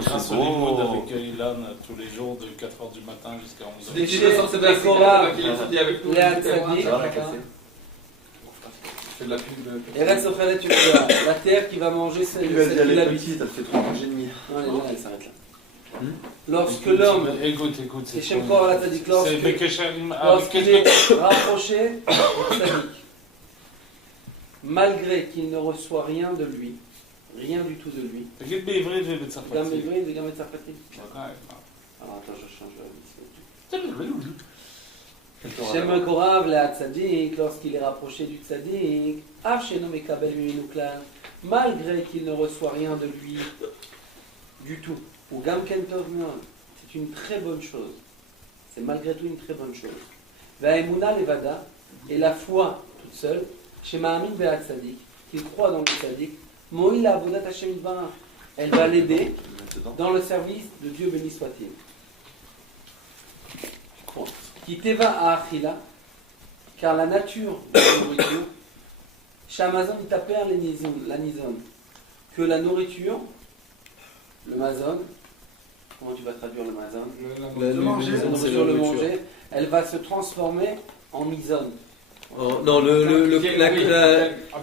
grâce au limoud avec Ilan tous les jours de 4h du matin jusqu'à 11h. Dès qu'il est sorti de la cigarette, il est sorti avec nous. La Eretz Ochelet Yehuda, la terre qui va manger celle qu'il habite. Ça te fait 3 ans et demi. Non, elle s'arrête là. Lorsque l'homme, écoute, c'est chez Mkor la Tzadik, lorsqu'il est rapproché du Tzadik, malgré qu'il ne reçoit rien de lui, rien du tout de lui. תגיד בעברית ובצרפתית. גם בעברית וגם בצרפתית. Alors attends, je change Shem Korav la Tzadik, lorsqu'il est rapproché du Tzadik, Av Sheno Mekabel Mimenu Klal, malgré qu'il ne reçoit rien de lui du tout. Ou Gam Ken Tov Meod, c'est une très bonne chose. C'est malgré tout une très bonne chose. Va'emuna Levada, et la foi toute seule, Shema Amin Be'at Tzadik, qu'il croit dans le Tzadik, Moïl la Avodat Hashem Yitbarach, elle va l'aider dans le service de Dieu béni soit-il. Qui teva à Achila, car la nature de la nourriture, Shamazon itaper la nizon, que la nourriture, le mazon, comment tu vas traduire le mazon? Le manger, elle va se transformer en mizon. Oh, non,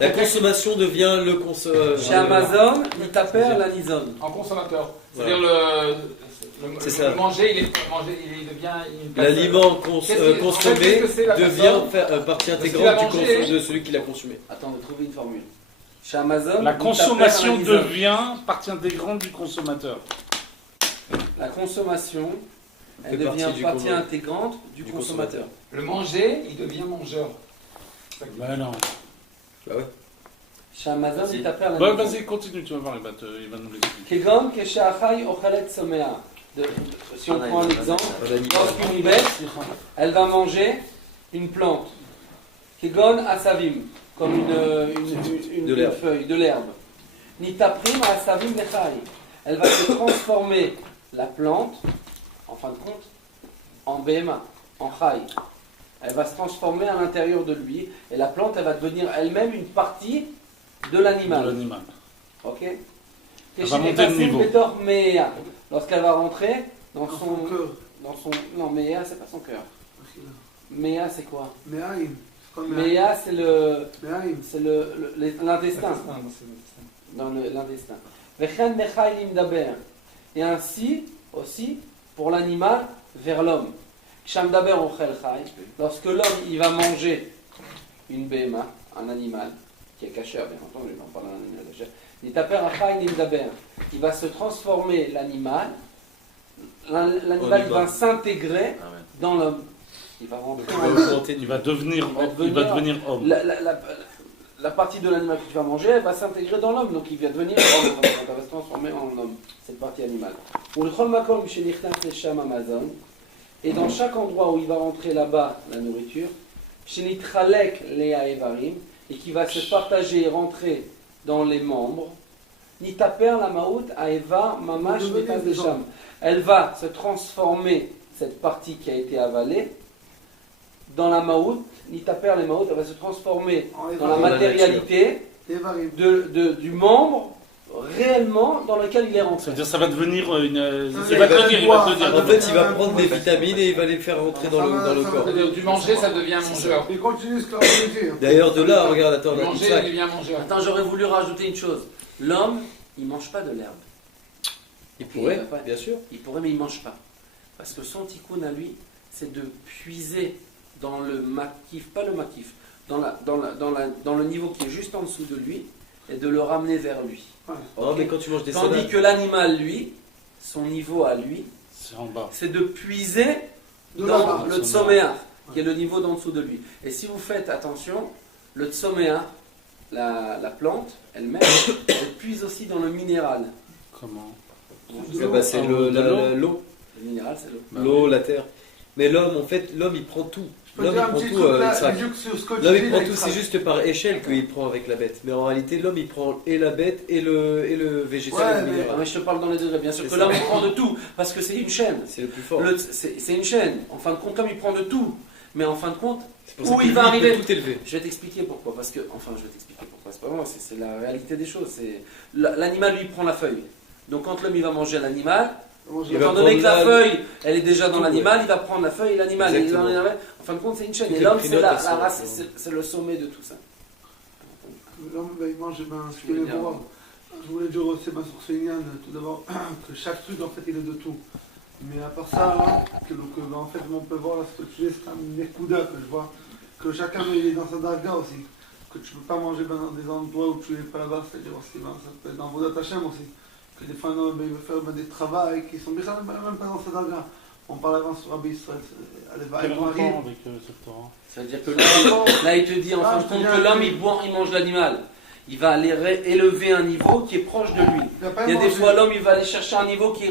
la consommation devient le consommateur. Chez Amazon, itaper la nizon. En consommateur. Voilà. C'est-à-dire le manger, il devient une personne. L'aliment consommé devient partie intégrante de celui qui l'a consumé. Attends, de trouver une formule. Chez Amazon, la consommation devient partie intégrante du consommateur. La consommation, elle devient partie intégrante du consommateur. Le manger, il devient mangeur. Ben non. Bah ouais. Chez Amazon, il t'appelle la Bah vas-y, continue, tu vas voir, il va nous l'expliquer. Kegon, Keshaachai, Ochelet Somea. Si on prend l'exemple, lorsqu'une bête, elle va manger une plante. Kegon Asavim, comme une feuille, de l'herbe. Nitaprim Asavim Lechai. Elle va se transformer, la plante, en fin de compte, en Behema, en Chai. Elle va se transformer à l'intérieur de lui, et la plante, elle va devenir elle-même une partie de l'animal. Ok. Elle va monter de niveau. Lorsqu'elle va rentrer dans son non, Mea, c'est pas son cœur. Mea, c'est quoi? Mea, c'est l'intestin. Dans l'intestin. Et ainsi aussi pour l'animal vers l'homme. Lorsque l'homme il va manger une béma, un animal qui est cachère, bien entendu, on parle d'un animal cachère, il va se transformer l'animal il va s'intégrer dans l'homme. Il va rentrer il va devenir homme. La partie de l'animal que tu vas manger, elle va s'intégrer dans l'homme, donc il va devenir homme, il va se transformer en homme, cette partie animale. Et dans chaque endroit où il va rentrer là-bas, la nourriture, et qui va se partager et rentrer dans les membres, elle va se transformer, cette partie qui a été avalée, dans la maout, elle va se transformer dans la matérialité du membre réellement dans lequel il est rentré. C'est-à-dire ça va devenir une... En fait, il va prendre des vitamines et il va les faire rentrer dans le corps. Du manger, ça devient mangeur. Il continue ce qu'on veut dire. D'ailleurs, de là, regarde, attends, du manger, ça devient mangeur. Attends, j'aurais voulu rajouter une chose. L'homme, il ne mange pas de l'herbe. Il pourrait, bien sûr. Il pourrait, mais il ne mange pas. Parce que son tikkun à lui, c'est de puiser dans le makif, pas le makif, dans le niveau qui est juste en dessous de lui, et de le ramener vers lui. Oh, mais quand tu manges des Tandis salades... que l'animal, lui, son niveau à lui, c'est en bas. C'est de puiser dans le tsoméa, qui est le niveau d'en dessous de lui. Et si vous faites attention, le tsoméa, la plante elle-même, elle puise aussi dans le minéral. Comment? C'est l'eau. Le minéral, c'est l'eau. L'eau, la terre. Mais l'homme, en fait, l'homme il prend tout. L'homme il prend tout, c'est juste par échelle qu'il prend avec la bête. Mais en réalité, l'homme il prend et la bête et le végétal. Mais je te parle dans les deux. Bien sûr que l'homme il prend de tout, parce que c'est une chaîne. C'est le plus fort. C'est une chaîne. En fin de compte, l'homme il prend de tout. Mais en fin de compte, où il va arriver tout élevé. Je vais t'expliquer pourquoi. C'est pas moi, c'est la réalité des choses. L'animal lui prend la feuille. Donc quand l'homme il va manger l'animal, Manger étant donné que la feuille, elle est déjà dans l'animal, il va prendre la feuille et l'animal. En fin de compte, c'est une chaîne. Et l'homme, c'est la race, c'est le sommet de tout ça. L'homme, il mange ce qu'il est bon. Je voulais dire aussi sur ce Inyan, tout d'abord, que chaque truc, en fait, il est de tout. Mais à part ça, là, en fait, on peut voir, là, ce que tu dis, c'est comme une écouda que je vois, que chacun, il est dans sa darga aussi. Que tu ne peux pas manger dans des endroits où tu n'es pas là-bas, c'est-à-dire aussi, ça peut être dans Vodat Hashem aussi. Que des fois, un homme, il veut faire des travaux qui sont déjà même pas dans sa darga. On parle avant sur Rabbi Israël, Quel rapport avec cette Torah? Ça veut dire que là, il te dit en fin de compte que l'homme, il mange l'animal. Il va aller élever un niveau qui est proche de lui. Il y a des fois, l'homme, il va aller chercher un niveau qui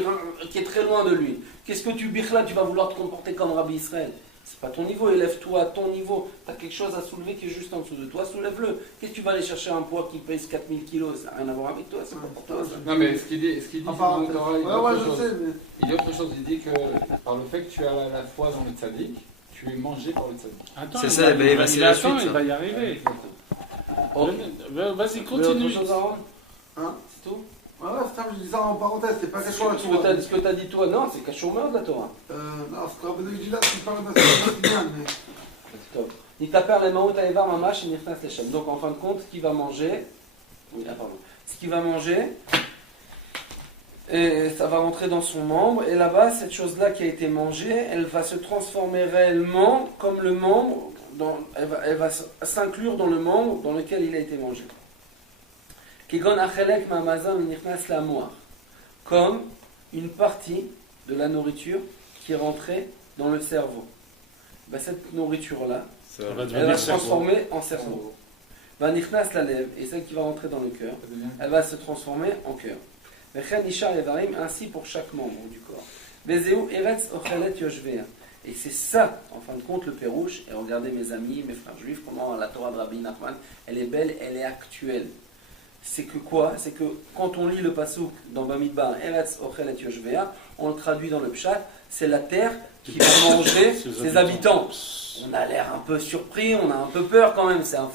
est très loin de lui. Qu'est-ce que tu bichla, tu vas vouloir te comporter comme Rabbi Israël? C'est pas ton niveau, élève-toi à ton niveau. Tu as quelque chose à soulever qui est juste en dessous de toi, soulève-le. Qu'est-ce que tu vas aller chercher un poids qui pèse 4000 kilos? Ça n'a rien à voir avec toi, c'est pas pour toi. Ça. Non, mais ce qu'il dit, c'est dans le Torah, il dit autre chose. Il dit que par le fait que tu as la foi dans le tzaddik, tu es mangé par le tzaddik. Attends, c'est ça, il va y arriver. Vas-y, continue. Hein? C'est tout? Voilà, je dis ça en parenthèse, c'est pas quelque chose Ce que tu as dit toi, non, c'est Kachomeur de la Torah. Non, ce que je dis là, c'est pas bien, mais. Top. Il t'appelle les maout aïvar mamash et nirtas lechem. Donc en fin de compte, ce qu'il va manger, ce qu'il va manger, et ça va rentrer dans son membre, et là-bas, cette chose-là qui a été mangée, elle va se transformer réellement comme le membre, elle va s'inclure dans le membre dans lequel il a été mangé. Comme une partie de la nourriture qui est rentrée dans le cerveau. Ben, cette nourriture-là, elle va se transformer en cerveau. Et celle qui va rentrer dans le cœur, elle va se transformer en cœur. Ainsi pour chaque membre du corps. Et c'est ça, en fin de compte, le pérouche. Et regardez mes amis, mes frères juifs, comment la Torah de Rabbi Nachman, elle est belle, elle est actuelle. C'est que quoi? C'est que quand on lit le pasuk dans Bamidbar, Eretz Ochel et Yoshvea, on le traduit dans le Pshat, c'est la terre qui va manger ses habitants. On a l'air un peu surpris, on a un peu peur quand même, ça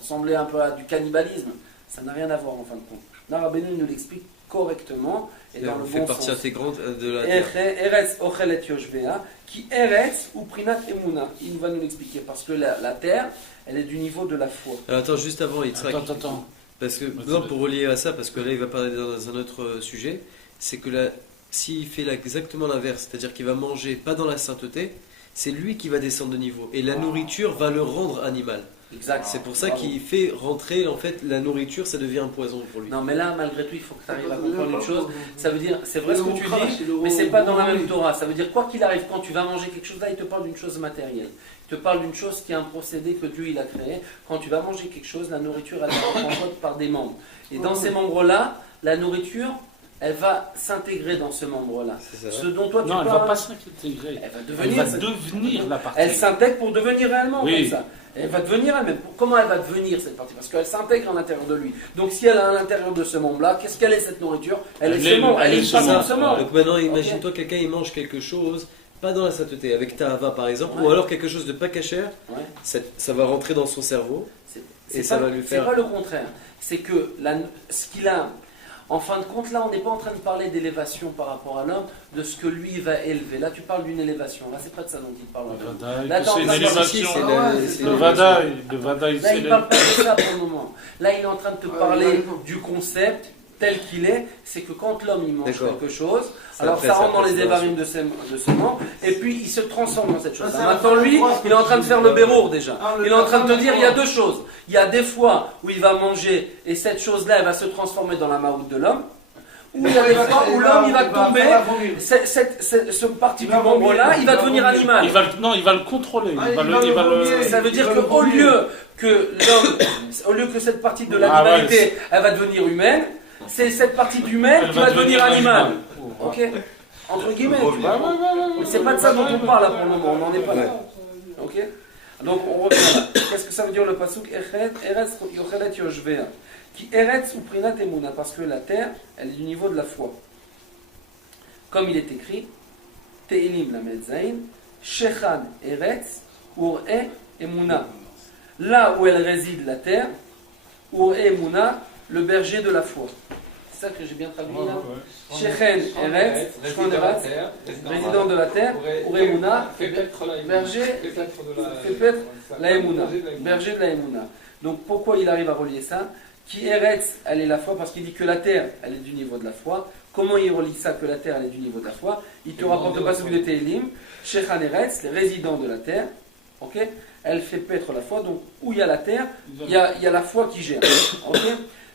ressemblait un peu à du cannibalisme. Ça n'a rien à voir en fin de compte. Narabenu nous l'explique correctement et dans le bon sens. fait partie intégrante de la terre. Eretz Ochel et Yoshvea, qui Eretz ou Prinat Emuna. Il va nous l'expliquer parce que la terre, elle est du niveau de la foi. Alors attends, juste avant, Attends. Parce que, pour relier à ça, parce que là il va parler dans un autre sujet, c'est que là, s'il fait exactement l'inverse, c'est-à-dire qu'il va manger pas dans la sainteté, c'est lui qui va descendre de niveau. Et la nourriture va le rendre animal. Exact. C'est pour ça qu'il fait rentrer, en fait, la nourriture, ça devient un poison pour lui. Non, mais là, malgré tout, il faut que tu arrives à comprendre une chose. Ça veut dire, c'est vrai ce que tu dis, mais c'est pas dans la même Torah. Ça veut dire, quoi qu'il arrive, quand tu vas manger quelque chose là, il te parle d'une chose matérielle. Il te parle d'une chose qui est un procédé que Dieu il a créé. Quand tu vas manger quelque chose, la nourriture, elle va être par des membres. Et dans ces membres-là, la nourriture, elle va s'intégrer dans ce membre-là. Ce dont toi tu parles. Non, elle ne va pas s'intégrer. Elle va devenir la partie. Elle s'intègre pour devenir réellement comme ça. Elle va devenir elle-même. Comment elle va devenir cette partie? Parce qu'elle s'intègre à l'intérieur de lui. Donc si elle est à l'intérieur de ce membre-là, qu'est-ce qu'elle est cette nourriture? Elle est ce membre. Elle est ce membre. Donc maintenant, imagine-toi quelqu'un il mange quelque chose, pas dans la sainteté, avec Tahava par exemple, ou alors quelque chose de pas cachère, ça va rentrer dans son cerveau. Ça va lui faire. C'est pas le contraire. C'est que ce qu'il a. En fin de compte, là, on n'est pas en train de parler d'élévation par rapport à l'homme, de ce que lui va élever. Là, tu parles d'une élévation. Là, c'est pas de ça dont il parle. C'est une élévation. Le Vadaï. Là, il ne parle pas de ça pour le moment. Là, il est en train de te parler du concept tel qu'il est. C'est que quand l'homme il mange quelque chose, alors ça rentre dans les évarim de ce membre, et puis il se transforme dans cette chose. Maintenant, lui, il est en train de faire le bérour déjà. Il est en train de te dire, il y a deux choses. Il y a des fois où il va manger, et cette chose-là, elle va se transformer dans la maout de l'homme. Ou il y a des fois où l'homme, il va tomber, ce parti du membre-là, il va devenir animal. Il va le contrôler. Ça veut dire qu'au lieu que cette partie de l'animalité, elle va devenir humaine, c'est cette partie d'humaine qui va devenir animal. Ok? Entre guillemets, tu vois. Mais c'est pas de ça dont on parle là pour le moment, on n'en est pas là. Ok? Donc on revient là. Qu'est-ce que ça veut dire le pasuk Eretz yochelet yoshvea? Qui Eretz ou prinat emuna, parce que la terre, elle est du niveau de la foi. Comme il est écrit, Te'ilim la medzain, Shechan Eretz, Ur-e emuna. Là où elle réside la terre, Ur-e emuna, le berger de la foi. ça que j'ai bien traduit Ouais, là. ouais. Shechen Eretz, résident de la terre, résident de la terre, ou Emouna, fait paître la berger, fait paître la Emouna, berger de la Emouna. Donc pourquoi il arrive à relier ça? Qui Eretz, elle est la foi, parce qu'il dit que la terre, elle est du niveau de la foi. Comment il relie ça que la terre, elle est du niveau de la foi? Il te rapporte le passage de Télim, Shechan Eretz, les résidents de la terre, ok? Elle fait paître la foi, donc où il y a la terre, il y a la foi qui gère, ok?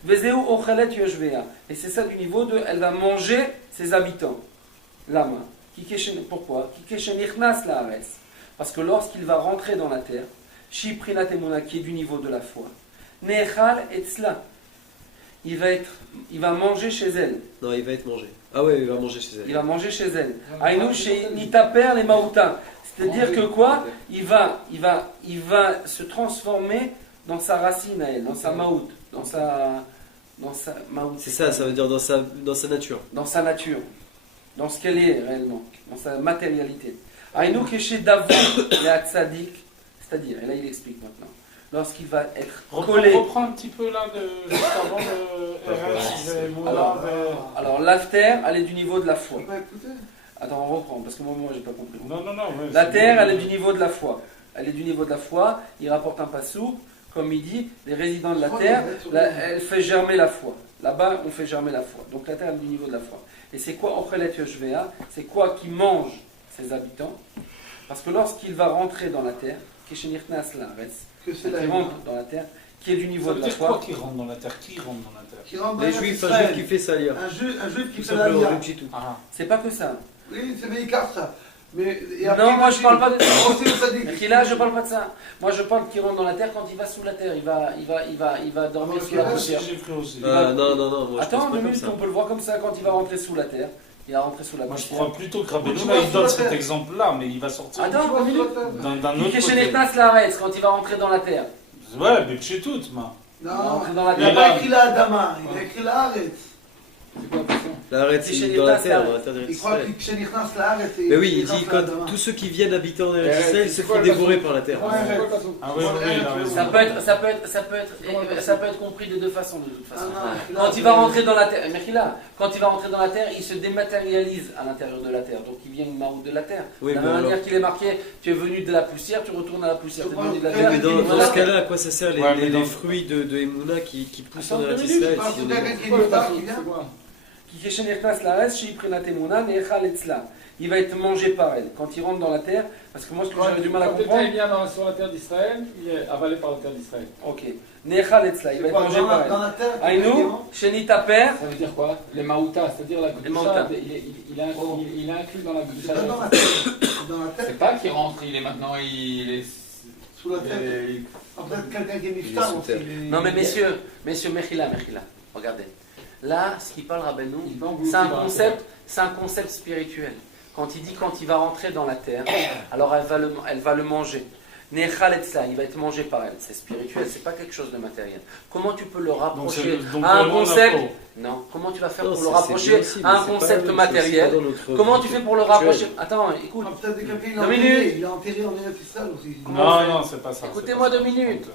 Vezeu Ochelet Yoshvea, et c'est ça du niveau de, elle va manger ses habitants. Lama. Pourquoi? Parce que lorsqu'il va rentrer dans la terre, Shiprinat Emuna, qui est du niveau de la foi, Nechal Etzla, il va manger chez elle. Non, il va être mangé. Ah ouais, il va manger chez elle. Il va manger chez elle. Aïnou chez Nitaper les Maouta. C'est-à-dire que quoi? Il va se transformer dans sa racine à elle, dans sa maout, dans sa maout. C'est ça, ça veut dire dans sa nature. Dans sa nature, dans ce qu'elle est réellement, dans sa matérialité. Aïnou chez Davou les Tzadik, c'est-à-dire, et là il explique maintenant, lorsqu'il va être collé. Reprends un petit peu là, juste avant le RS, Moula. Alors l'after, elle est du niveau de la foi. Bah, écoutez. Attends, on reprend, parce que moi j'ai pas compris. Non. Ouais, La terre, elle est du niveau de la foi. Elle est du niveau de la foi. Il rapporte un passou, comme il dit, les résidents de la terre, elle fait germer la foi. Là-bas, on fait germer la foi. Donc la terre est du niveau de la foi. Et c'est quoi Ochelet Yoshvea? C'est quoi qui mange ses habitants? Parce que lorsqu'il va rentrer dans la terre, Keshenirnas Laaretz, Que c'est qui rentre dans la terre, qui est du niveau de la quoi foi. qui rentre dans la terre? Qui rentre dans la terre? Qui rentre dans Les la juifs, terre un juif d'Israël. qui fait ça lire. Un juif qui Tout fait la simplement, lia. le petit tout. Ah. C'est pas que ça. Oui, c'est Meïkar ça. Mais, et Non, après, moi je parle pas de Oh, c'est le sadique. Mais là, je parle pas de ça. Moi, je parle qu'il rentre dans la terre quand il va sous la terre. Il va dormir sous la poussière. J'ai cru aussi. Non, moi je Attends, pense pas 2 comme minutes, ça. on peut le voir comme ça quand il va rentrer sous la terre. Il va rentrer sous la Moi je poussière. crois plutôt que Rabbeinu, Tu là, vois, il sous donne la cet terre. exemple-là, mais il va sortir Attends, 2 minutes. d'un autre côté. Quand il va rentrer dans la terre. Ouais, mais chez toutes, moi. Non, rentrer dans la il n'a terre. pas écrit la Adama, il a écrit la Haaretz. C'est quoi la question? La arrête, Si c'est chez dans les la tasses, terre, là. dans la terre Il croit d'Israël. que Shenichnas la Haaretz. Mais oui, il dit quand tous ceux qui viennent habitants en Israël se c'est font quoi le dévorer passage? par la terre. C'est quoi le passage? Ah oui, il a raison. Ça peut être compris de deux façons, de toute façon. Quand il va rentrer dans la terre, quand il va rentrer dans la terre, il se dématérialise à l'intérieur de la terre. Donc il vient une maroute de la terre. Oui, de la mais même manière alors- qu'il est marqué, tu es venu de la poussière, tu retournes à la poussière. Tu es venu de la Oui, terre. mais tu retournes à dans la ce terre. cas-là, à quoi ça sert Ouais, mais les dans- fruits de Emouna qui poussent en Attends, Eretz 2 minutes, Israël Parce si que on est- quelqu'un qui C'est quoi le niftar, passage? qui vient. C'est quoi? Il va être mangé par elle quand il rentre dans la terre. Parce que moi, ce que j'avais du mal à Quand quelqu'un comprendre. vient sur la terre d'Israël, il est avalé par la terre d'Israël. Ok. Nechal etzla, il va être mangé par elle. Dans la terre. Aïnou, Shenita Per. Ça veut dire quoi? Les maoutas, c'est-à-dire la maoutas. Gdusha, il est inclus dans la C'est Gdusha. pas dans la terre. Dans la terre. C'est pas qu'il rentre, il est maintenant, il est... Sous la terre. Après, quelqu'un qui est niftar sous aussi. terre. Non mais messieurs, Mechila, regardez. Là, ce qu'il parle Rabbeinu, Il va engloutir c'est un dans la concept spirituel. Quand il dit quand il va rentrer dans la terre, alors elle va le manger. Nechal etzla, il va être mangé par elle. C'est spirituel, c'est pas quelque chose de matériel. Comment tu peux le rapprocher à un concept? Non. Comment tu vas faire Non, pour le c'est rapprocher bien aussi, à un mais c'est pas concept la même chose, matériel? c'est pas dans notre Comment tu vie fais pour le spirituelle. rapprocher? Attends, écoute. Ah, peut-être que quelqu'un il Deux a minutes. enterré. Il a enterré en Eretz Israël aussi. Non, c'est pas ça. Écoutez-moi 2 minutes.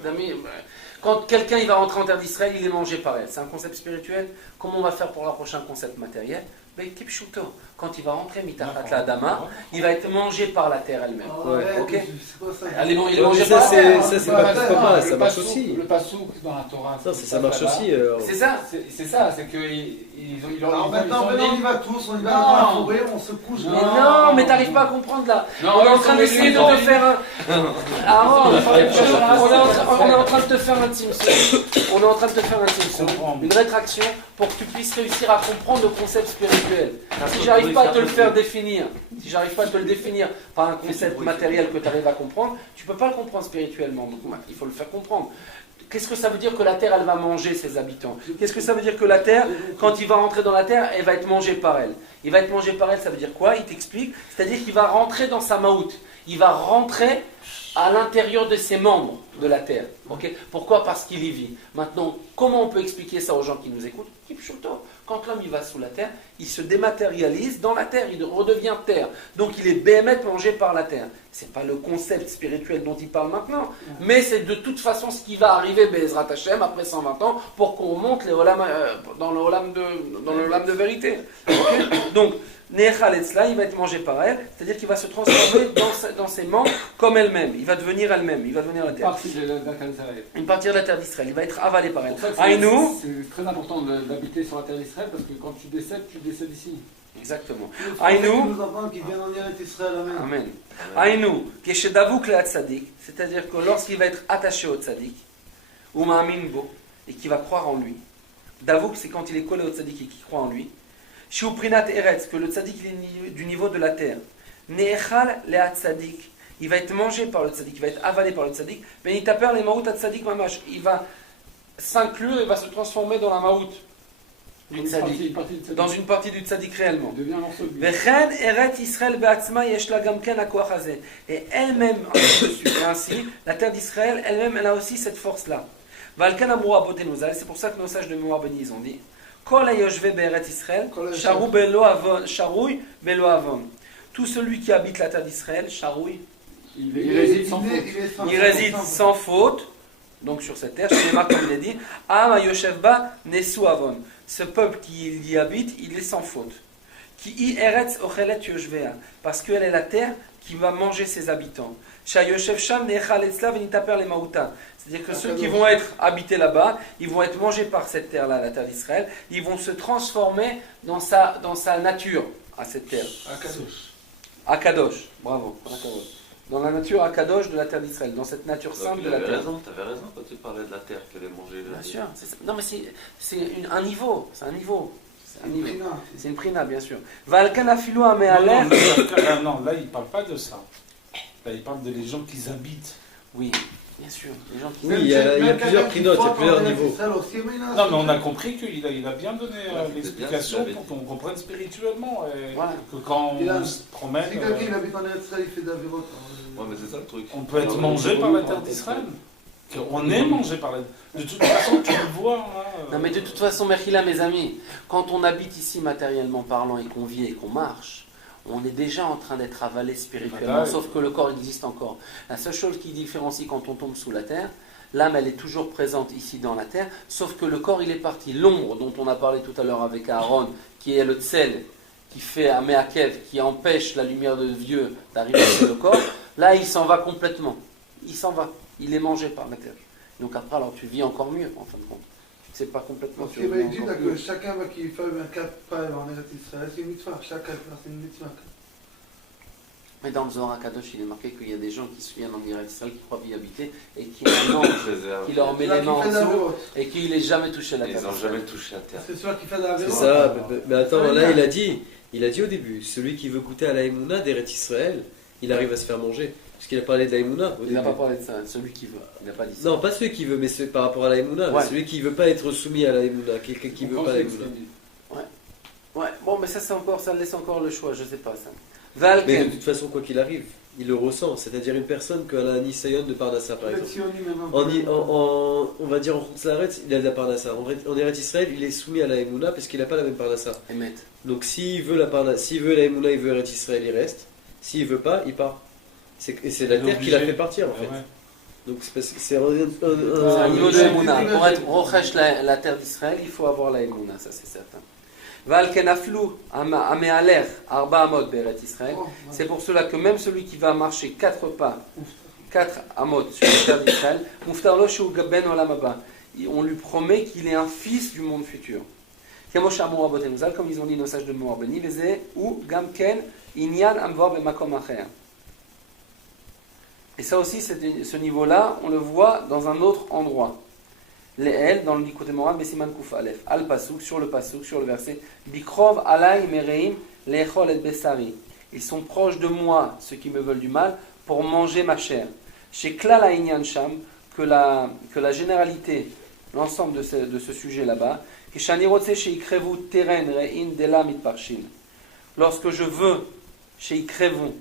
Quand quelqu'un il va rentrer en terre d'Israël, il est mangé par elle. C'est un concept spirituel. Comment on va faire pour rapprocher un concept matériel? Ben, Kipshuto. Quand il va rentrer, Mitachat la Adama, il va être mangé par la terre elle-même. Ouais. Ok. C'est quoi ça? Il est Ouais, mangé mais par la ça, terre. c'est Voilà, pas le mal, ça pasouk- marche aussi. Le pasouk dans la Torah. Ça marche aussi. alors. C'est ça. C'est ça, c'est qu'ils Alors ont maintenant, dit... on y va tous, on y va Non. dans la forêt, on se couche. Mais Non. non, mais t'arrives pas à comprendre là. Non, On est en ils train sont d'essayer de venus, te faire un. Aaron, on est en train de te faire un Simpson. On est en train de te faire un Simpson. Une rétraction pour que tu puisses réussir à comprendre le concept spirituel. Si j'arrive pas à te le faire définir, si j'arrive pas à te le définir par un concept matériel que tu arrives à comprendre, tu peux pas le comprendre spirituellement. Donc il faut le faire comprendre. Qu'est-ce que ça veut dire que la terre, elle va manger ses habitants? Qu'est-ce que ça veut dire que la terre, quand il va rentrer dans la terre, elle va être mangée par elle? Il va être mangé par elle, ça veut dire quoi? Il t'explique. C'est-à-dire qu'il va rentrer dans sa maout. Il va rentrer à l'intérieur de ses membres de la terre. Okay? Pourquoi? Parce qu'il y vit. Maintenant, comment on peut expliquer ça aux gens qui nous écoutent? Quand l'homme il va sous la terre, il se dématérialise dans la terre, il redevient terre. Donc il est béhémet mangé par la terre. Ce n'est pas le concept spirituel dont il parle maintenant, mais c'est de toute façon ce qui va arriver, Be'ezrat Hashem, après 120 ans, pour qu'on monte dans le olam de vérité. Okay? Donc, Nechal Etzla, il va être mangé par elle, c'est-à-dire qu'il va se transformer dans ses membres comme elle-même. Il va devenir elle-même, il va devenir la terre. Une partie de la terre d'Israël, il va être avalé par elle. C'est très important d'habiter sur la terre d'Israël parce que quand tu décèdes ici. Exactement. Nos enfants qui viennent en Eretz Israël, amen. Aïnou, Keshedavuk le Tzadik, c'est-à-dire que lorsqu'il va être attaché au Tzadik, ou Ma'amin Bo, et qu'il va croire en lui. Davuk, c'est quand il est collé au Tzadik et qu'il croit en lui. Shiuprinat Eretz, que le Tzadik est du niveau de la terre. Ne'echal le Tzadik, il va être mangé par le Tzadik, il va être avalé par le Tzadik. Benitaper le Maout Tzadik Mamash, il va s'inclure et va se transformer dans la Maout. Du tzaddik, dans une partie du tzaddik réellement. Et elle-même, ainsi, la terre d'Israël, elle-même, elle a aussi cette force-là. C'est pour ça que nos sages de mémoire bénis ont dit tout celui qui habite la terre d'Israël, Sharoui, il réside sans faute. Donc sur cette terre, comme il a dit, Am Yoshevba Nesu Avon. Ce peuple qui y habite, il est sans faute. Ki eretz ochelet yoshvea, parce qu'elle est la terre qui va manger ses habitants. Shayoshev sham nechal etzla venitaper le mauta. C'est-à-dire que ceux qui vont être habités là-bas, ils vont être mangés par cette terre-là, la terre d'Israël. Ils vont se transformer dans sa nature à cette terre. Akadosh. Bravo. Akadosh. Dans la nature Akadosh de la terre d'Israël, dans cette nature sainte de la terre. Tu avais raison quand tu parlais de la terre qu'elle est mangée. Bien sûr. Non, mais c'est un niveau. C'est un niveau. C'est une prina, bien sûr. Non, là, il ne parle pas de ça. Là, il parle des gens qui habitent. Oui, bien sûr. Les gens qui... Oui, il y a plusieurs prinotes, il y a plusieurs niveaux. Non, mais on a compris qu'il a bien donné l'explication pour qu'on comprenne spirituellement. Que quand on se promène. Si quelqu'un habite en Israël, il fait d'Avirot. Ouais, mais c'est ça le truc. On peut être mangé par la terre d'Israël. On est mangé par la terre. De toute façon, tu le vois. Non, mais de toute façon, Merchila, mes amis, quand on habite ici matériellement parlant et qu'on vit et qu'on marche, on est déjà en train d'être avalé spirituellement, sauf que le corps existe encore. La seule chose qui différencie quand on tombe sous la terre, l'âme elle est toujours présente ici dans la terre, sauf que le corps il est parti. L'ombre dont on a parlé tout à l'heure avec Aaron, qui est le tsel, qui fait un meakev, qui empêche la lumière de Dieu d'arriver sur le corps, là il s'en va complètement. Il s'en va. Il est mangé par la terre. Donc après, alors tu vis encore mieux en fin de compte. C'est pas complètement. Parce qu'il m'a dit que chacun qui fait un cap en Eretz Israël, c'est une mitzvah. Chacun c'est une mitzvah. Mais dans le Zohar Kadosh, il est marqué qu'il y a des gens qui se viennent en Eretz Israël, qui croient y habiter, et qui qui leur met les mains en dessous, et qui n'est jamais touché la terre. Ils n'ont jamais touché la terre. C'est celui qui fait de la C'est ça, mais attends, là il a dit au début, celui qui veut goûter à la Emouna d'Eretz Israël, il arrive à se faire manger. Parce qu'il a parlé de la Emouna. Il n'a pas parlé de ça, celui qui veut. Il n'a pas dit ça. Non, pas celui qui veut, mais par rapport à la Emouna. Ouais. Celui qui ne veut pas être soumis à la Emouna, quelqu'un qui ne veut pas la Emouna. Ouais, bon, mais ça laisse encore le choix, je ne sais pas ça. Mais de toute façon, quoi qu'il arrive, il le ressent. C'est-à-dire une personne qui a un Nisayon de Parnassa, par exemple. On va dire en Khutzaret, il a de la Parnassa. En Eretz Israël, il est soumis à la Emouna parce qu'il n'a pas la même Parnassa. Donc s'il veut la Emouna, il veut Eretz Israël, il reste. S'il ne veut pas, il part. C'est la terre qui l'a fait partir en fait. Ouais. Donc c'est un niveau de Emouna. Pour être rochesh la terre d'Israël, il faut avoir la Emouna, ça c'est certain. C'est pour cela que même celui qui va marcher 4 pas, 4 amot sur la terre d'Israël, on lui promet qu'il est un fils du monde futur. Comme ils ont dit nos sages de Moab Beni, ou Gamken Inyan Amvor Bemakom Acher. Et ça aussi, ce niveau-là, on le voit dans un autre endroit. Les El, dans le Likutei Moharan, Besiman Kuf Aleph, Al Pasuk, sur le verset, Bikrov Alay Mereim Lechol et Besari. Ils sont proches de moi, ceux qui me veulent du mal, pour manger ma chair. Chez Klal Inyan Sham, que la généralité, l'ensemble de ce sujet là-bas, Keshani Rotse Sheikrevu Teren Rein Dela Mitparshin. Lorsque je veux, Sheikrevu,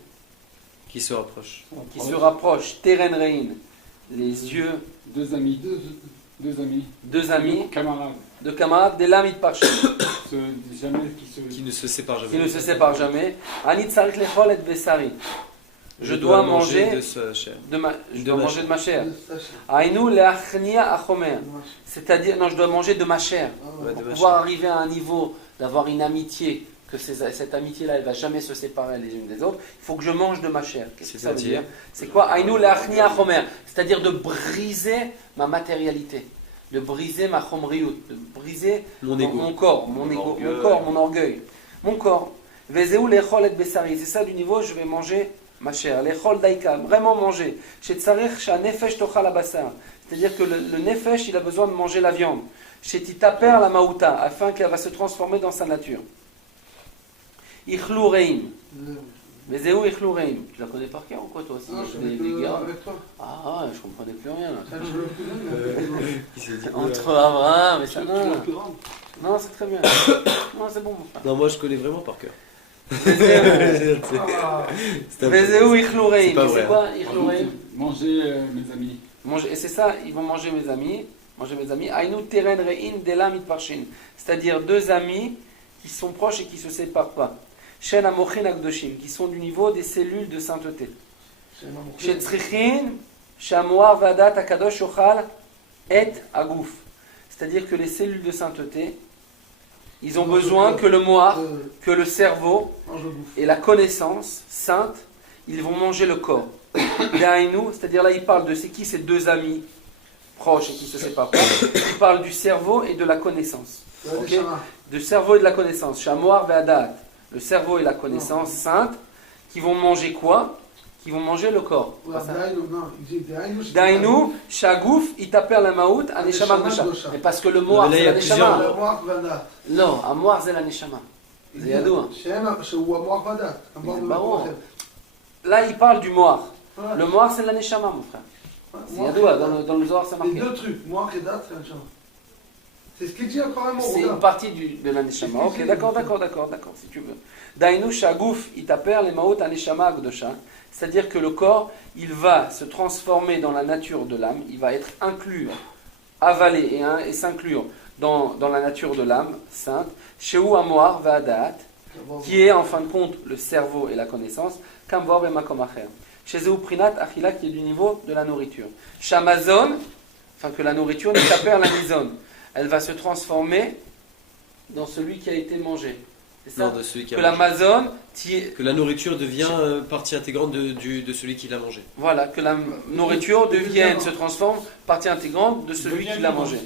Qui se rapproche. qui se rapprochent, Teren Rein, les yeux, Deux amis. deux amis, Camarades. de camarades, des lames Parchim, Qui ne se séparent jamais. qui ne se séparent jamais. Ani Tsarik Lechol et Besari. Je dois manger de sa chair. je dois manger de ma chair. Ah, Aïnou Leachnia Achomer. C'est-à-dire, non, je dois manger de ma chair. Ouais, Pour de ma pouvoir chair. arriver à un niveau d'avoir une amitié, que cette amitié-là, elle ne va jamais se séparer les unes des autres, il faut que je mange de ma chair. Qu'est-ce que ça veut C'est-à-dire dire? C'est quoi? Aïnou Leachnia Achomer. C'est-à-dire de briser ma matérialité, de briser ma chomriout, de briser Mon ego. mon corps, mon orgueil, mon corps. Vezeu lechol et besari. C'est ça du niveau, je vais manger ma chair. Lechol daika, vraiment manger. Chez tsarich sha nefesh tochal abasar. C'est-à-dire que le nefesh, il a besoin de manger la viande. Chez titaper la maouta, afin qu'elle va se transformer dans sa nature. Ichlu reim. Vezeu ichlu reim. Tu la connais par cœur ou quoi toi aussi? Ah, je Des vais gars. avec toi. Ah, je comprenais plus rien là. Ah, je veux plus loin, Il s'est dit, Entre Abraham et ça. tu Non, veux plus grand. non, c'est très bien. Non, c'est bon mon frère. Non, moi je connais vraiment par cœur. Ah, C'est un peu- Vezeu ichlu reim. C'est pas vrai, C'est quoi ichlu reim? Manger mes amis. Et c'est ça, ils vont manger mes amis. Aïnou teren re'in dela mitparshin. C'est-à-dire deux amis qui sont proches et qui ne se séparent pas. Shen amochin akdoshim, qui sont du niveau des cellules de sainteté. Chez tzrichin, shamoar vadat akadosh ochal et agouf. C'est-à-dire que les cellules de sainteté, ils ont besoin que le moar, que le cerveau mange le bouffe. et la connaissance sainte, ils vont manger le corps. Daïnou, c'est-à-dire là il parle de c'est qui ces deux amis proches et qui se séparent pas. Il parle du cerveau et de la connaissance. Ok. Du cerveau et de la connaissance. Shamoar ve'adat. Le cerveau et la connaissance sainte qui vont manger quoi? Qui vont manger le corps. Daïnou, shagouf, itaper la maout, aneshama gdosha. Mais parce que le moar Mais là, il y c'est a l'aneshama. plusieurs- Non, amoar c'est l'aneshama. זה ידוע. שהוא המוח והדת. ברור. Là, il parle du moar. Le moar, c'est la neshama, mon frère. C'est yadoua, dans le Zohar, c'est Les marqué. deux trucs, moach et date, c'est la neshama. C'est ce qu'il dit encore un mot. C'est une partie de la neshama. Ok, d'accord, si tu veux. Dainu shaguf itaper les maot aneshama agdosha. C'est-à-dire que le corps, il va se transformer dans la nature de l'âme, il va être inclus, avalé et s'inclure dans la nature de l'âme sainte. Shehu amoar va'adat, qui est en fin de compte le cerveau et la connaissance, kamvor bemakom acher. Chez Zeu Prinat Achila, qui est du niveau de la nourriture. Shamazon, enfin que la nourriture n'est pas la nizon. Elle va se transformer dans celui qui a été mangé. C'est ça? Non, de celui qui a Que mangé. l'Amazon, Que la nourriture devient partie intégrante de celui qui l'a mangé. voilà, que la nourriture devienne, se transforme, partie intégrante de celui qui l'a mangé.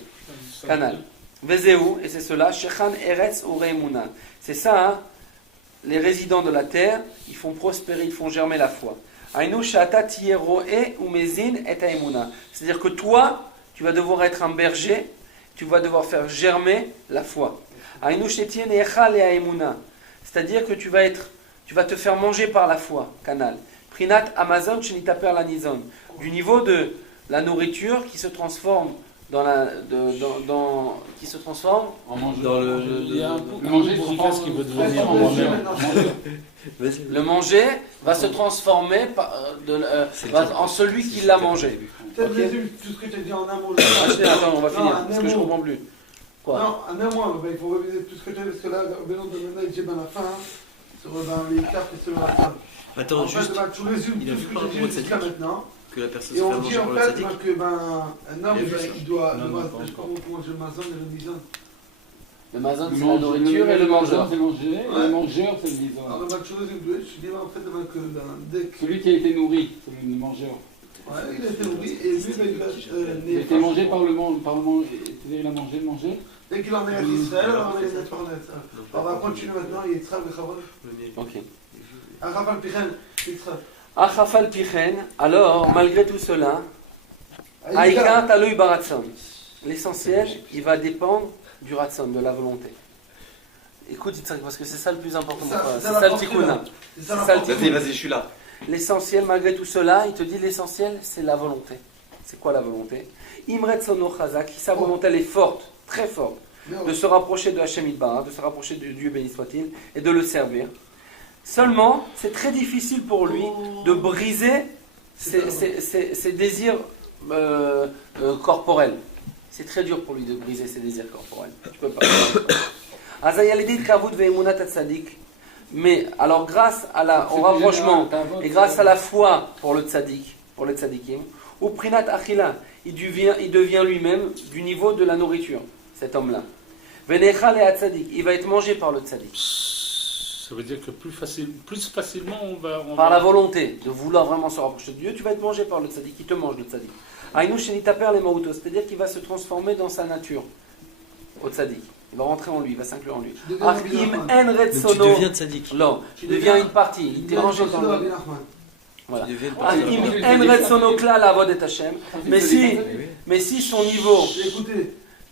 Canal. Vezeu, et c'est cela, Shechan Eretz Ureimuna. C'est ça, hein, les résidents de la terre, ils font prospérer, ils font germer la foi. Ainu Shata Tieroe Umezin et Aimuna. C'est-à-dire que toi, tu vas devoir être un berger, tu vas devoir faire germer la foi. Ainu Shetien Echal et Aimuna. C'est-à-dire que tu vas te faire manger par la foi, canal. Prinat Amazon Shenitaper la Nizon. Du niveau de la nourriture qui se transforme qui se transforme En manger. Dans le- Il y a un manger efficace qui veut devenir Vas-y, en mangeur. Vas-y. le manger va se transformer en celui qui l'a mangé. Peut-être Ok. résume tout ce que tu as dit en un mot. Attends, on va Non, finir un parce que je mot. comprends plus. Quoi? Non, en un mois, il faut réviser tout ce que tu as dit, parce que là, Benoît de Mena, il dit à la fin, sur les cartes et sur la fin. Attends, En juste fait, tu résumes il a tout vu ce par que tu rapport as au dit jusqu'à tzaddik. maintenant. que la personne Et se fait on dit manger en par le fait tzaddik. que un homme, Il a vu ça. il doit, Non, non, pas je sais pas comment je mazon et le mizon. Le mazon, Le c'est la nourriture et le mangeur. c'est manger, et Ouais. le mangeur, c'est le disant. Alors, je dis en fait que dès que Celui qui a été nourri, c'est le mangeur. ouais, il a été nourri et lui, Il a il été mangé par le manger. Il a mangé, mangé. dès qu'il en est à Israël, alors il est par net. On va continuer maintenant, il sera le Chavon. Ok. À Rafal Pichen, il sera. Achafal pichen, alors, malgré tout cela, Aïka talui baratson. L'essentiel, il va dépendre du ratson, de la volonté. Écoute, Yitzhak, parce que c'est ça le plus important. C'est ça le tikkun. C'est ça C'est ça le la tikkun. Vas-y, je suis là. L'essentiel, malgré tout cela, il te dit l'essentiel, c'est la volonté. C'est quoi la volonté? Imret sono chazak, sa volonté elle est forte, très forte, de se rapprocher de Hachem Yitbarach, de se rapprocher de Dieu béni soit-il, et de le servir. Seulement, c'est très difficile pour lui de briser ses désirs corporels. C'est très dur pour lui de briser ses désirs corporels. Tu peux pas. Mais alors grâce au rapprochement et grâce à la foi pour le tzaddik, pour les tzaddikim, ou prinat achila, il devient lui-même du niveau de la nourriture, cet homme-là. Venechal et tzaddik, il va être mangé par le tzaddik. Ça veut dire que plus facilement on va... Par la volonté de vouloir vraiment se rapprocher de Dieu, tu vas être mangé par le tzaddik, il te mange le tzaddik. Aïnou shenitaper les mautos, c'est-à-dire qu'il va se transformer dans sa nature, au tzaddik. Il va rentrer en lui, il va s'inclure en lui. Donc tu deviens tzaddik. Non, tu deviens une partie, il t'est mangé dans le... Voilà. Mais si son niveau,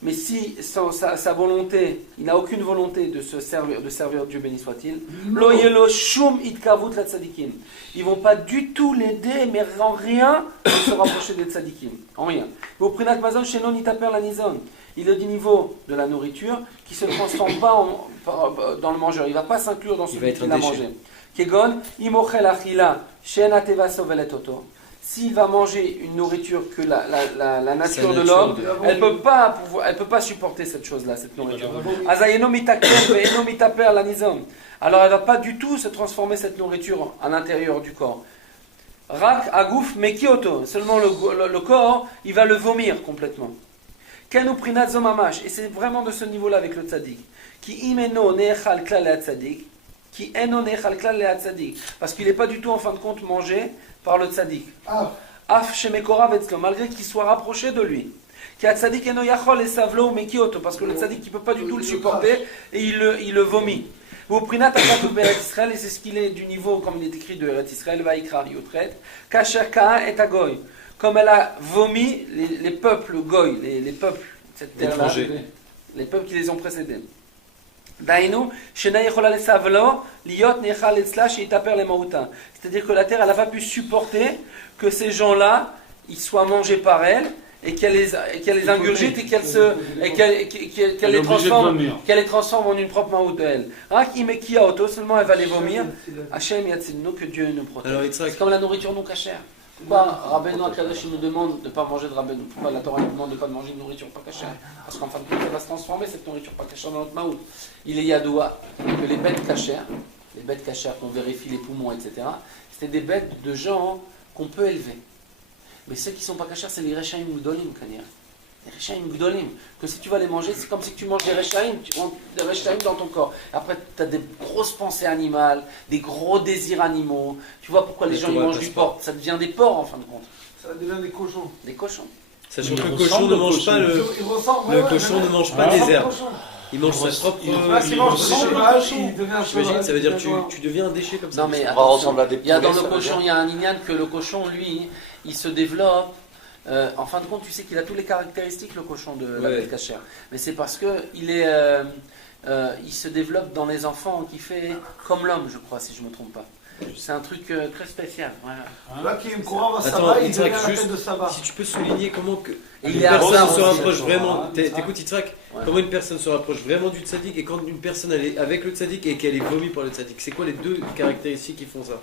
mais si sa volonté, il n'a aucune volonté de servir Dieu, béni soit-il, ils vont pas du tout l'aider, mais en rien de se rapprocher des tzadikim, en rien. Il est du niveau de la nourriture qui ne se transforme pas dans le mangeur, il ne va pas s'inclure dans celui qui l'a mangé. Kegon, imochel achila, shena teva sovelet oto. S'il va manger une nourriture que la nature de l'homme, elle peut pas supporter cette chose-là, cette nourriture. Azayeno mitaker ve'eno mitaper lanizom. Alors elle va pas du tout se transformer cette nourriture à l'intérieur du corps. Rak agouf mekioto. Seulement le corps, il va le vomir complètement. Kenu prinat zomamash. Et c'est vraiment de ce niveau-là avec le tzaddik. Ki imeno neechal klal le tzaddik. Qui parce qu'il n'est pas du tout en fin de compte mangé par le tzaddik. Malgré qu'il soit rapproché de lui. Parce que le tzaddik il ne peut pas du tout le supporter et il le vomit. Et c'est ce qu'il est du niveau, comme il est écrit de Eretz Israël, Vaikra Yotret, Kasher Kaa et Agoy. Comme elle a vomi les peuples Goy, les peuples de cette terre-là, les peuples qui les ont précédés. C'est-à-dire que la terre, elle n'a pas pu supporter que ces gens-là, ils soient mangés par elle et qu'elle les ingurgite et qu'elle les transforme en une propre maout de elle. Seulement elle va les vomir. Hachem yatzilnu, que Dieu nous protège. C'est comme la nourriture non cachère. Pourquoi Rabbeinu Akadosh nous demande de ne pas manger de Rabbeinu? Pourquoi la Torah nous demande de ne pas manger une nourriture pas cachère? Parce qu'en fin de compte, elle va se transformer cette nourriture pas cachère dans notre maout. Il est yadoua que les bêtes cachères qu'on vérifie les poumons, etc., c'était des bêtes de gens qu'on peut élever. Mais ceux qui ne sont pas cachères, c'est les Rechaim Gdolim, Kania. Les Rechaim Gdolim. Que si tu vas les manger, c'est comme si tu manges des Rechaim, tu manges des Rechaim dans ton corps. Après, tu as des grosses pensées animales, des gros désirs animaux. Tu vois pourquoi les gens ils mangent du porc? Ça devient des porcs en fin de compte. Ça devient des cochons. Des cochons. Sachant que le cochon ne mange pas le cochon ne mange pas des herbes. Il mange sa propre. J'imagine, ça veut dire que tu deviens un déchet comme ça. Non, mais on ressemble à des il y a dans le cochon, il y a un ignan que le cochon, lui, il se développe. En fin de compte, tu sais qu'il a toutes les caractéristiques, le cochon de la bête cachère. Mais c'est parce que il se développe dans les enfants qui fait comme l'homme, je crois, si je ne me trompe pas. C'est un truc très spécial. Là, qui est courant à Saba, il devient la tête de Saba. Si tu peux souligner comment une personne se rapproche vraiment. T'écoutes Yitzhak, comment une personne se rapproche vraiment du tzaddik et quand une personne elle est avec le tzaddik et qu'elle est vomie par le tzaddik. C'est quoi les deux caractéristiques qui font ça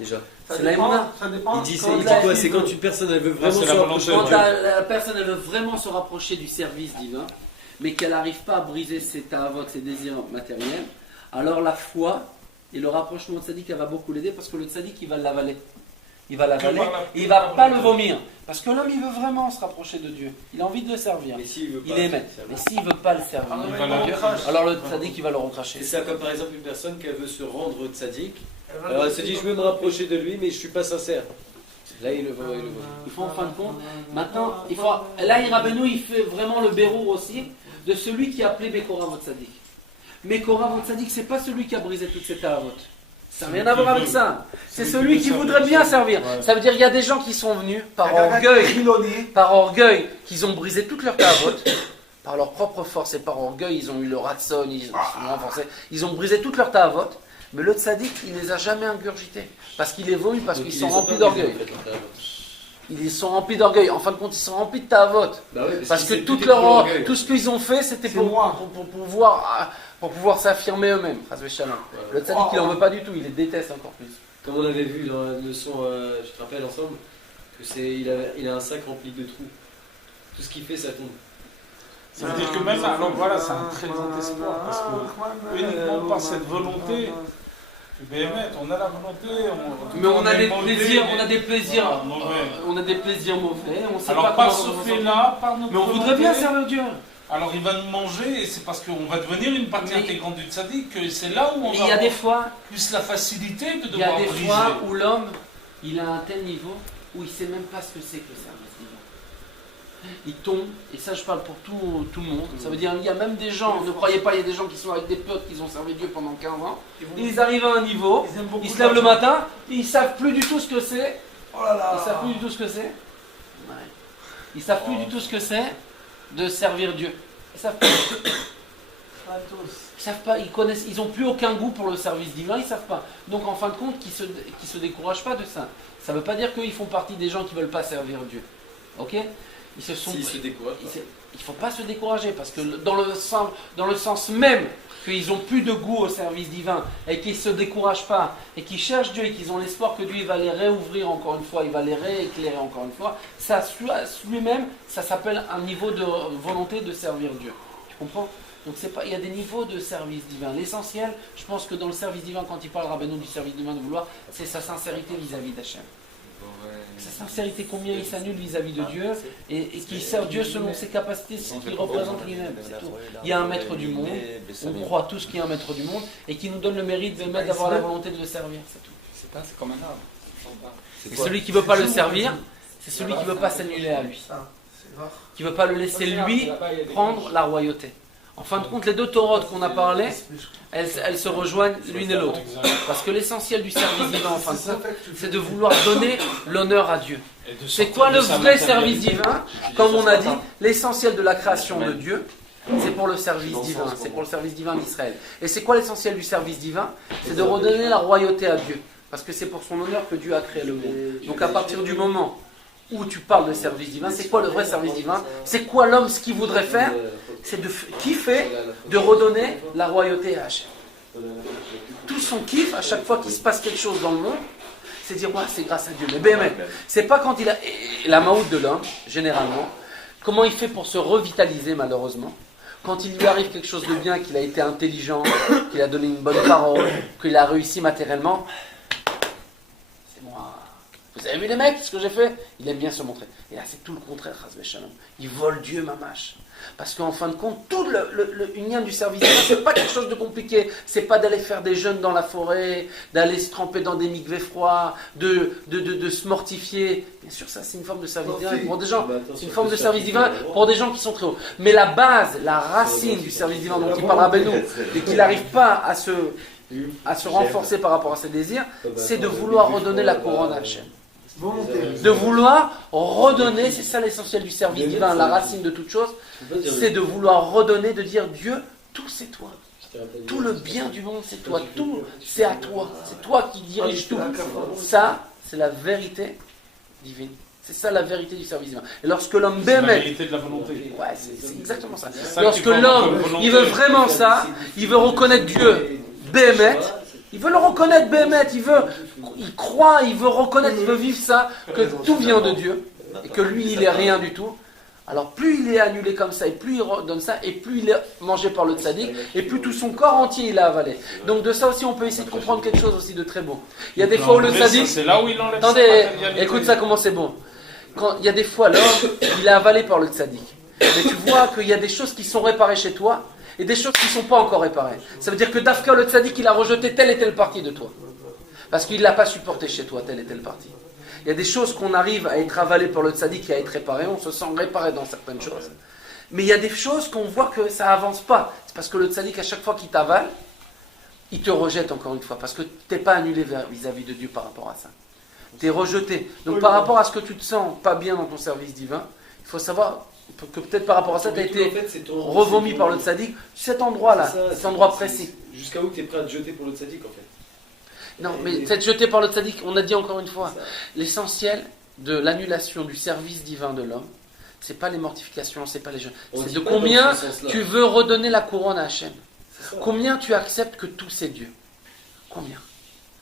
déjà? C'est l'aïmouna. Il dit quoi? C'est quand une personne elle veut vraiment se rapprocher. Quand la personne elle veut vraiment se rapprocher du service divin, mais qu'elle n'arrive pas à briser ses ta'avot, ses désirs matériels, alors la foi et le rapprochement de tzaddik, elle va beaucoup l'aider parce que le tzaddik, il va l'avaler. Il va l'avaler et il ne va pas le vomir. Parce que l'homme, il veut vraiment se rapprocher de Dieu. Il a envie de le servir. Il aime. Mais s'il ne veut pas le servir, alors le tzaddik, il va le recracher. C'est ça, comme par exemple une personne qui veut se rendre tzaddik. Alors elle se dit, je veux me rapprocher de lui, mais je ne suis pas sincère. Là, il le veut. Il faut en fin de compte. Maintenant, là, Rabbeinu, il fait vraiment le bérour aussi de celui qui a appelé Bekora votre tzaddik. Mais Korah votre tzaddik, c'est pas celui qui a brisé toutes ces ta'avot. Ça n'a rien à voir avec ça. C'est celui qui voudrait bien servir. Ça veut dire qu'il y a des gens qui sont venus par orgueil, qu'ils ont brisé toutes leurs ta'avot, par leur propre force et par orgueil, ils ont eu le ratson, ils ont brisé toutes leurs ta'avot. Mais le tzaddik, il ne les a jamais ingurgités. Parce qu'il est vomi, parce qu'ils sont remplis d'orgueil. Ils sont remplis d'orgueil. En fin de compte, ils sont remplis de tavot. Bah ouais, Parce que tout ce qu'ils ont fait, c'était pour pouvoir s'affirmer eux-mêmes. Le tzaddik, il n'en veut pas du tout, il les déteste encore plus. Comme on avait vu dans la leçon, je te rappelle ensemble, il a un sac rempli de trous. Tout ce qu'il fait, ça tombe. Ça veut dire que même, alors voilà, c'est un très grand espoir, parce que uniquement par cette volonté, on a la volonté, mais on a des plaisirs mauvais, on sait alors pas par comment ce fait-là, par notre mais on voudrait volonté, bien servir Dieu. Alors il va nous manger, et c'est parce qu'on va devenir une partie intégrante du tzaddik que c'est là où on va avoir plus la facilité de devoir briser. Il y a des fois où l'homme, il a un tel niveau où il ne sait même pas ce que c'est que le service divin. Il tombe, et ça je parle pour tout le monde, ça veut dire il y a même des gens, ne croyez pas, il y a des gens qui sont avec des potes qui ont servi Dieu pendant 15 ans, ils arrivent à un niveau, ils se lèvent le matin, et ils ne savent plus du tout ce que c'est. Ils savent plus du tout ce que c'est. Ils savent plus du tout ce que c'est de servir Dieu. Ils savent pas. Ils savent pas, ils n'ont plus aucun goût pour le service divin, ils savent pas. Donc en fin de compte, qu'ils se découragent pas de ça. Ça ne veut pas dire qu'ils font partie des gens qui ne veulent pas servir Dieu. Ok ? Il ne faut pas se décourager parce que dans le sens même qu'ils n'ont plus de goût au service divin et qu'ils ne se découragent pas et qu'ils cherchent Dieu et qu'ils ont l'espoir que Dieu va les réouvrir encore une fois, il va les rééclairer encore une fois, ça lui-même, ça s'appelle un niveau de volonté de servir Dieu. Tu comprends ? Donc il y a des niveaux de service divin. L'essentiel, je pense que dans le service divin, quand il parle Rabbeinu du service divin de vouloir, c'est sa sincérité vis-à-vis d'Hachem. Sa sincérité, combien il s'annule vis-à-vis de Dieu et qui sert Dieu selon ses capacités, ce qu'il représente lui-même. C'est tout. Il y a un maître du monde, on croit tous qu'il y a un maître du monde et qui nous donne le mérite d'avoir la volonté de le servir. C'est tout. C'est comme un arbre. Et celui qui ne veut pas le servir, c'est celui qui ne veut pas s'annuler à lui. Qui ne veut pas le laisser lui prendre la royauté. En fin de compte, les deux taurotes qu'on a parlé, elles se rejoignent l'une et l'autre. Parce que l'essentiel du service divin, en fin de compte, c'est de vouloir donner l'honneur à Dieu. C'est quoi le vrai service divin ? Comme on a dit, l'essentiel de la création de Dieu, c'est pour le service divin. C'est pour le service divin d'Israël. Et c'est quoi l'essentiel du service divin ? C'est de redonner la royauté à Dieu. Parce que c'est pour son honneur que Dieu a créé le monde. Donc à partir du moment où tu parles de service divin, c'est quoi le vrai service divin ? C'est quoi l'homme, ce qu'il voudrait faire ? C'est de kiffer, de redonner la royauté à Hachem. Tout son kiff, à chaque fois qu'il se passe quelque chose dans le monde, c'est dire, ouais, c'est grâce à Dieu. Mais ben, c'est pas quand il a... La maout de l'homme, généralement, comment il fait pour se revitaliser, malheureusement ? Quand il lui arrive quelque chose de bien, qu'il a été intelligent, qu'il a donné une bonne parole, qu'il a réussi matériellement, c'est moi. Vous avez vu les mecs, ce que j'ai fait ? Il aime bien se montrer. Et là, c'est tout le contraire, Chas Shalom. Il vole Dieu, mamache. Parce qu'en fin de compte, tout le union du service divin, c'est pas quelque chose de compliqué. C'est pas d'aller faire des jeûnes dans la forêt, d'aller se tremper dans des mikvés froids, de se mortifier. Bien sûr, ça, c'est une forme de service divin pour des gens. C'est une forme de service divin pour des gens qui sont très hauts. Mais la base, la racine du service divin dont il parle Rabbeinu, et qu'il n'arrive pas à se renforcer par rapport à ses désirs, c'est de vouloir redonner la couronne à Hachem. De vouloir redonner, c'est ça l'essentiel du service divin, la racine de toute chose, c'est de vouloir redonner, de dire Dieu, tout c'est toi. Tout le bien du monde c'est toi, tout c'est à toi, c'est toi qui diriges tout. Ça, c'est la vérité divine. C'est ça la vérité du service divin. Et lorsque l'homme c'est la bémet, vérité de la volonté. ouais, c'est exactement ça. Lorsque l'homme, il veut vraiment ça, il veut reconnaître Dieu, bémet. Il veut le reconnaître, Bémet, il croit, il veut reconnaître, il veut vivre ça, que tout vient de Dieu, et que lui, il est rien du tout. Alors plus il est annulé comme ça, et plus il redonne ça, et plus il est mangé par le tzaddik, et plus tout son corps entier il a avalé. Donc de ça aussi, on peut essayer de comprendre quelque chose aussi de très beau. Il y a des fois où le tzaddik... C'est là où il enlève. Attendez, écoute ça comment c'est bon. Quand il y a des fois, l'homme, il est avalé par le tzaddik. Mais tu vois qu'il y a des choses qui sont réparées chez toi, et des choses qui ne sont pas encore réparées. Ça veut dire que Dafka, le tzaddik, il a rejeté telle et telle partie de toi. Parce qu'il ne l'a pas supporté chez toi, telle et telle partie. Il y a des choses qu'on arrive à être avalées par le tzaddik et à être réparées, on se sent réparé dans certaines choses. Mais il y a des choses qu'on voit que ça n'avance pas. C'est parce que le tzaddik, à chaque fois qu'il t'avale, il te rejette encore une fois. Parce que tu n'es pas annulé vis-à-vis de Dieu par rapport à ça. Tu es rejeté. Donc par rapport à ce que tu te sens pas bien dans ton service divin, il faut savoir... que peut-être par rapport à ça, tu as été revomi par le tzaddik, cet endroit-là, cet endroit précis. Jusqu'à où tu es prêt à te jeter pour le tzaddik en fait. Non, mais être jeté par le tzaddik, on a dit encore une fois, l'essentiel, de l'annulation du service divin de l'homme, c'est pas les mortifications, c'est pas les jeûnes. On C'est dit de pas dans combien ce sens-là. tu veux redonner la couronne à Hachem. C'est ça. Combien tu acceptes que tout c'est Dieu. Combien.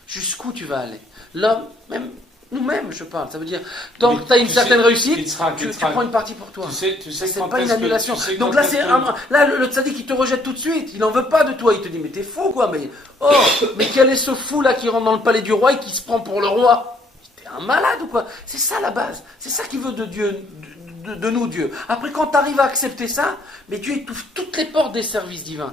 Jusqu'où tu vas aller. L'homme, même nous-mêmes, je parle. Ça veut dire, tant Mais que tu as une tu certaine sais, réussite, Yitzhak, tu prends une partie pour toi. Tu sais C'est quand pas une est-ce que- annulation. tu sais Donc quand là, est-ce c'est que- là le tzaddik qui te rejette tout de suite. Il n'en veut pas de toi. Il te dit mais t'es fou quoi. Mais quel est ce fou là qui rentre dans le palais du roi et qui se prend pour le roi? T'es un malade ou quoi? C'est ça la base. C'est ça qu'il veut de Dieu, de nous Dieu. Après quand tu arrives à accepter ça, mais Dieu étouffe toutes les portes des services divins.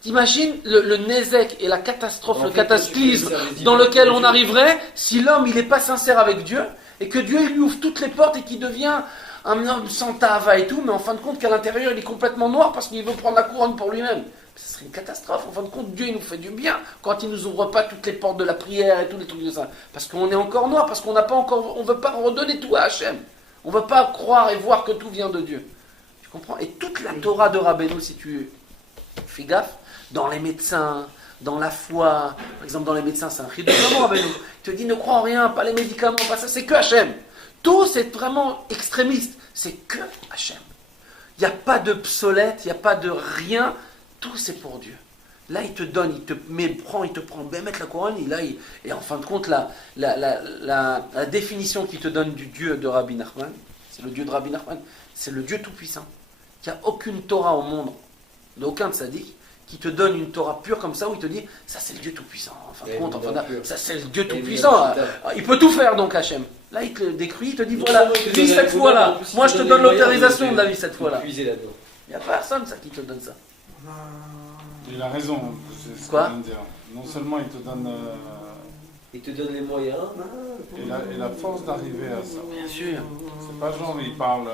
T'imagines le nézek et la catastrophe, le cataclysme dans lequel on arriverait si l'homme il n'est pas sincère avec Dieu et que Dieu il lui ouvre toutes les portes et qu'il devient un homme sans tava et tout, mais en fin de compte qu'à l'intérieur il est complètement noir parce qu'il veut prendre la couronne pour lui-même. Ce serait une catastrophe. En fin de compte, Dieu il nous fait du bien quand il nous ouvre pas toutes les portes de la prière et tous les trucs de ça. Parce qu'on est encore noir, parce qu'on n'a pas encore, on veut pas redonner tout à Hachem. On veut pas croire et voir que tout vient de Dieu. Tu comprends? Et toute la Torah de Rabbeinu, si tu fais gaffe, dans les médecins, dans la foi, par exemple dans les médecins, c'est un chidouch vraiment Rabbeinu. Il te dit ne crois en rien, pas les médicaments, pas ça, c'est que Hachem. Tout c'est vraiment extrémiste, c'est que Hachem. Il n'y a pas de obsolète, il n'y a pas de rien, tout c'est pour Dieu. Là il te donne, il te prend, ben mettre la couronne, et en fin de compte la définition qu'il te donne du Dieu de Rabbi Nachman, c'est le Dieu de Rabbi Nachman, c'est le Dieu tout-puissant. Il n'y a aucune Torah au monde, aucun tzaddik, qui te donne une Torah pure comme ça, où il te dit, ça c'est le Dieu tout-puissant. En fin de compte, ça c'est le Dieu tout-puissant. Il peut tout faire donc Hachem. Là il te décrit, il te dit, voilà, vis cette fois-là. Moi je te donne l'autorisation de la vie cette fois-là. Il n'y a personne ça qui te donne ça. Il a raison, c'est ce Quoi que je viens de dire. Non seulement il te donne Il te donne les moyens. et la force d'arriver à ça. Bien sûr. C'est pas genre il parle.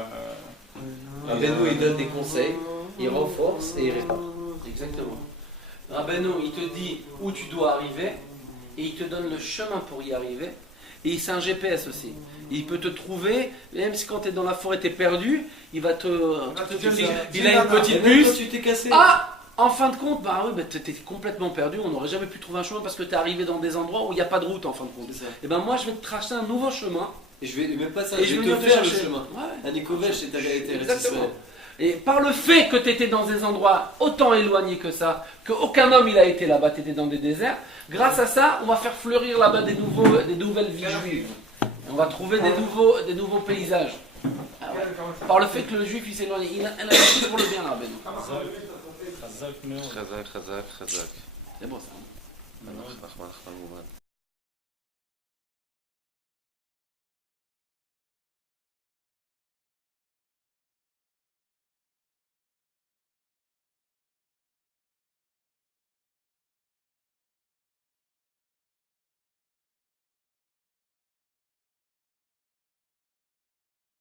Rabbeinu, il donne des conseils, il renforce et il répare. Exactement. Rabbeinu, il te dit où tu dois arriver et il te donne le chemin pour y arriver. Et c'est un GPS aussi. Il peut te trouver, même si quand tu es dans la forêt, tu es perdu, il va te. Il a une petite puce. Tu t'es cassé. Ah! En fin de compte, tu étais complètement perdu, on n'aurait jamais pu trouver un chemin parce que tu es arrivé dans des endroits où il n'y a pas de route en fin de compte. Et ben moi je vais te tracer un nouveau chemin. Et je vais même pas ça, Et je vais venir te faire le chercher. chemin. Ouais. À Nikovèche, et Exactement. Et par le fait que tu étais dans des endroits autant éloignés que ça, qu'aucun homme il a été là-bas, tu étais dans des déserts, grâce à ça, on va faire fleurir là-bas des nouvelles vies juives. On va trouver des nouveaux paysages. Ah ouais. Par le fait que le juif il s'est éloigné, il a tout pour le bien là, Beno. Chazak, chazak, chazak. C'est bon ça. Rahman, Rahman, Rahman.